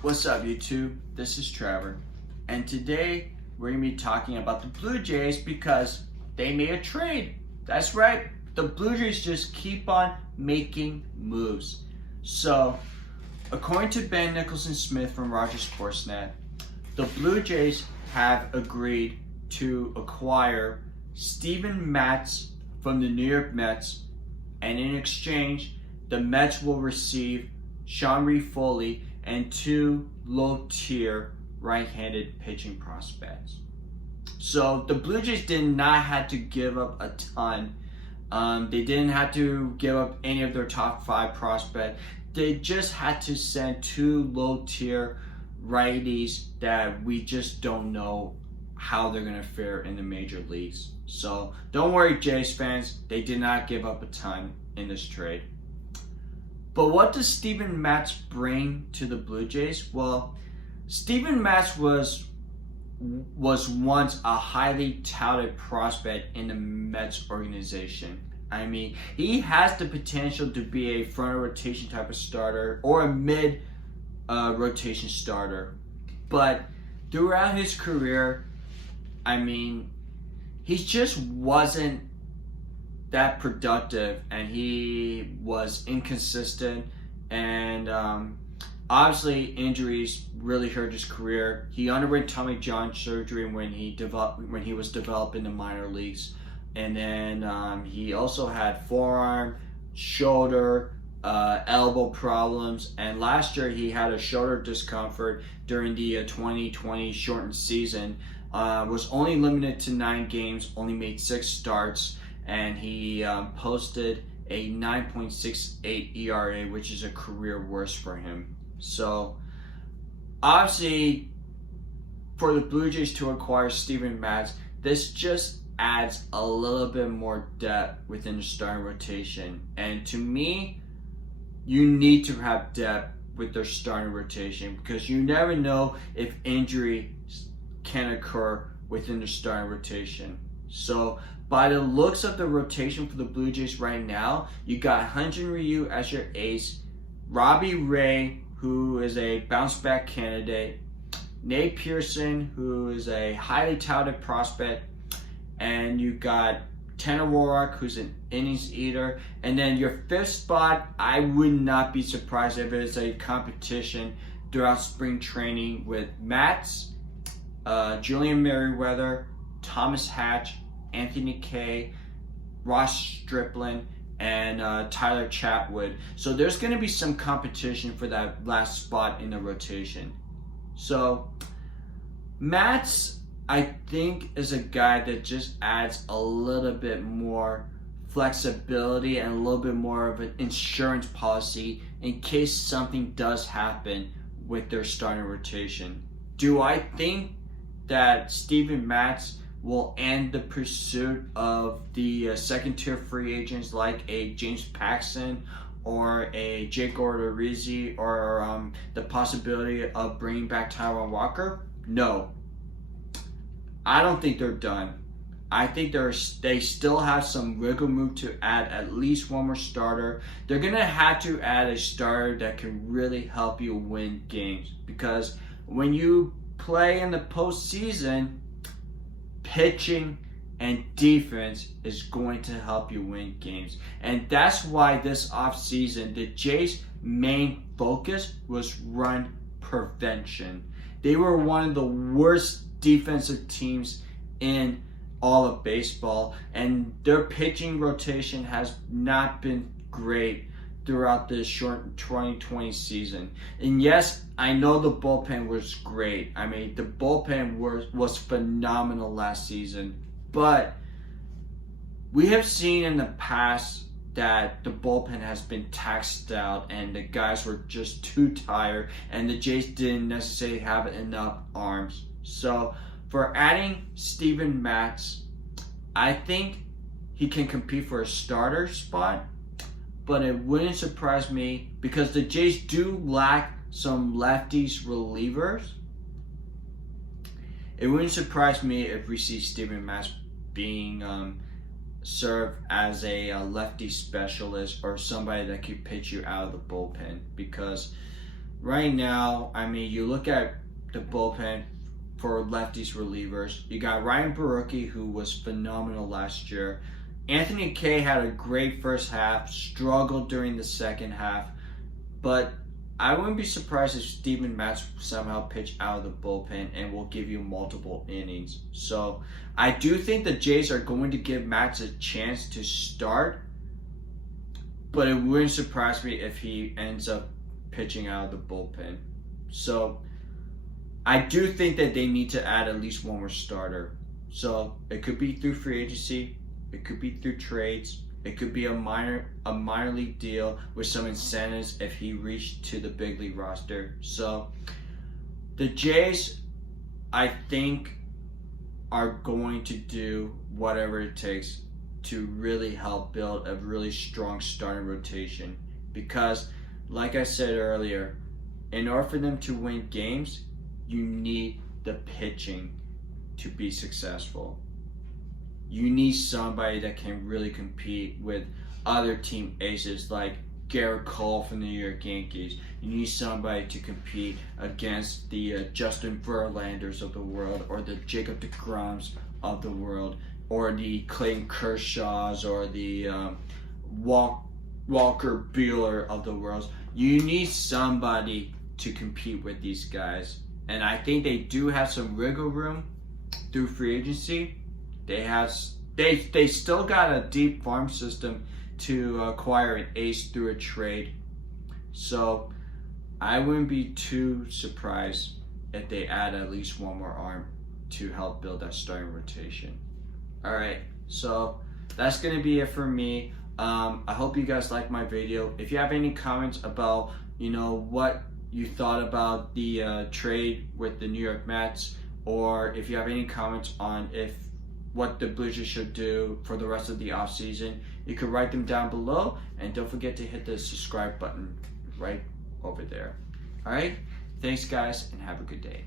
What's up, YouTube? This is Trevor, and today we're going to be talking about the Blue Jays because they made a trade. That's right, the Blue Jays just keep on making moves. So, according to Ben Nicholson-Smith from Rogers Sportsnet, the Blue Jays have agreed to acquire Steven Matz from the New York Mets, and in exchange, the Mets will receive Sean Reid-Foley and two low-tier right-handed pitching prospects. So the Blue Jays did not have to give up a ton. They didn't have to give up any of their top 5 prospects. They just had to send two low-tier righties that we just don't know how they're going to fare in the major leagues. So don't worry, Jays fans. They did not give up a ton in this trade. But what does Steven Matz bring to the Blue Jays? Well, Steven Matz was once a highly touted prospect in the Mets organization. I mean, he has the potential to be a front rotation type of starter or a mid rotation starter. But throughout his career, I mean, he just wasn't that productive, and he was inconsistent, and obviously injuries really hurt his career. He underwent Tommy John surgery when he was developing the minor leagues, and then he also had forearm, shoulder, elbow problems, and last year he had a shoulder discomfort during the 2020 shortened season. Was only limited to 9 games, only made 6 starts, and he posted a 9.68 ERA, which is a career worst for him. So, obviously, for the Blue Jays to acquire Steven Matz, this just adds a little bit more depth within the starting rotation. And to me, you need to have depth with their starting rotation because you never know if injury can occur within the starting rotation. So, by the looks of the rotation for the Blue Jays right now, you got Hyun-Jin Ryu as your ace, Robbie Ray, who is a bounce-back candidate, Nate Pearson, who is a highly touted prospect, and you got Tanner Roark, who's an innings eater, and then your 5th spot, I would not be surprised if it's a competition throughout spring training with Matz, Julian Merriweather, Thomas Hatch, Anthony Kay, Ross Stripling, and Tyler Chatwood. So there's going to be some competition for that last spot in the rotation. So Matz, I think, is a guy that just adds a little bit more flexibility and a little bit more of an insurance policy in case something does happen with their starting rotation. Do I think that Steven Matz will end the pursuit of the second-tier free agents like a James Paxton or a Jake Odorizzi or the possibility of bringing back Taiwan Walker? No. I don't think they're done. I think they still have some wiggle room to add at least one more starter. They're going to have to add a starter that can really help you win games because when you play in the postseason, pitching and defense is going to help you win games. And that's why this offseason, the Jays' main focus was run prevention. They were one of the worst defensive teams in all of baseball, and their pitching rotation has not been great throughout this short 2020 season. And yes, I know the bullpen was great. I mean, the bullpen was phenomenal last season. But we have seen in the past that the bullpen has been taxed out and the guys were just too tired and the Jays didn't necessarily have enough arms. So for adding Steven Matz, I think he can compete for a starter spot. But it wouldn't surprise me because the Jays do lack some lefties relievers. It wouldn't surprise me if we see Steven Matz being serve as a lefty specialist or somebody that could pitch you out of the bullpen, because right now, I mean, you look at the bullpen for lefties relievers. You got Ryan Barucki, who was phenomenal last year. Anthony Kay had a great first half, struggled during the second half, but I wouldn't be surprised if Steven Matz somehow pitch out of the bullpen and will give you multiple innings. So I do think the Jays are going to give Matz a chance to start, but it wouldn't surprise me if he ends up pitching out of the bullpen. So I do think that they need to add at least one more starter. So it could be through free agency, it could be through trades, it could be a minor league deal with some incentives if he reached to the big league roster. So the Jays, I think, are going to do whatever it takes to really help build a really strong starting rotation. Because, like I said earlier, in order for them to win games, you need the pitching to be successful. You need somebody that can really compete with other team aces like Garrett Cole from the New York Yankees. You need somebody to compete against the Justin Verlanders of the world, or the Jacob deGroms of the world, or the Clayton Kershaws, or the Walker Buehler of the world. You need somebody to compete with these guys. And I think they do have some wiggle room through free agency. They still got a deep farm system to acquire an ace through a trade. So I wouldn't be too surprised if they add at least one more arm to help build that starting rotation. Alright, so that's going to be it for me. I hope you guys liked my video. If you have any comments about, what you thought about the trade with the New York Mets, or if you have any comments on what the Blue Jays should do for the rest of the offseason, you can write them down below, and don't forget to hit the subscribe button right over there. Alright, thanks guys, and have a good day.